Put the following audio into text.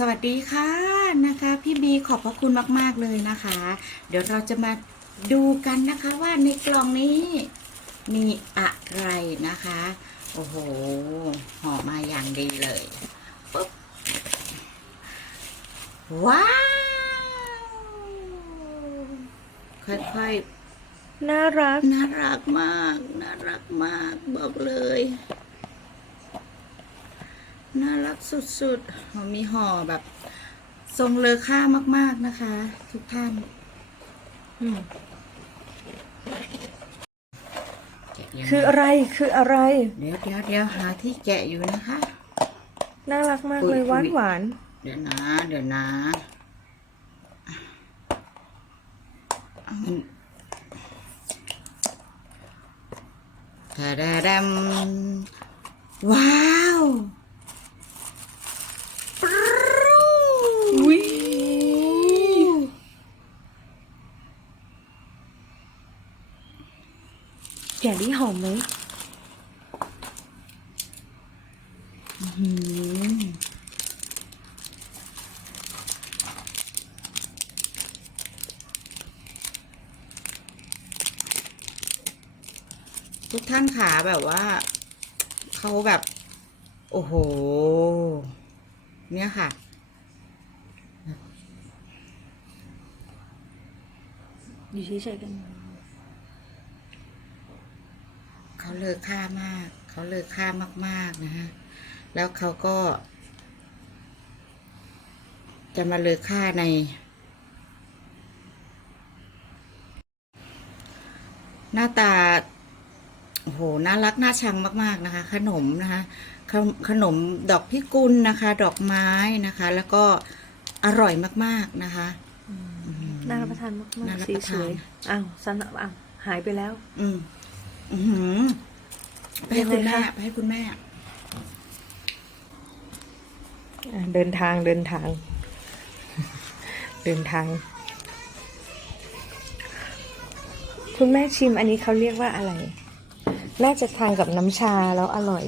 สวัสดีค่ะนะคะ พี่บีขอบพระคุณมาก ๆ เลยนะคะ เดี๋ยวเราจะมาดูกันนะคะว่าในกล่องนี้มีอะไรนะคะ โอ้โหห่อมาอย่างดีเลยปุ๊บว้าว ค่อยน่ารักๆน่ารักมาก น่ารักมาก บอกเลย น่ารักสุดๆ มีห่อแบบทรงเลอค่ามากๆนะคะ ทุกท่านอืมแกะยังไงคืออะไรคืออะไร เดี๋ยวเดี๋ยวเดี๋ยวหาที่แกะอยู่นะคะ น่ารักมากอุ๊ยเลยหวานอุ๊ยหวาน เดี๋ยวนะ เดี๋ยวนะเอามันทาดาดำว้าวปรู๊ อุ๊ย แกะนี่หอมไหมอืมทุกท่านขาแบบว่าเขาแบบ โอ้โห เนี่ยค่ะอยู่เฉยๆกัน เขาเลอค่ามาก เขาเลอค่ามาก ๆ นะฮะ แล้วเขาก็ จะมาเลอค่าใน หน้าตาโอ้โหน่ารักน่าชังมาก ๆ นะคะ ขนมนะคะขนขนมดอกพิกุลนะคะ ดอกไม้นะคะ แล้วก็อร่อยมาก ๆ นะคะน่ารับประทานมากน่ารับๆสีประสทานวยอ้าวสันอ้าวหายไปแล้ว อืม อือหือไปให้คุณยังไงแม่คะไปให้คุณแม่อะเดินทางเดินทาง เดินทาง คุณแม่ชิมอันนี้เขาเรียกว่าอะไร น่าจะทานกับน้ำชาแล้วอร่อย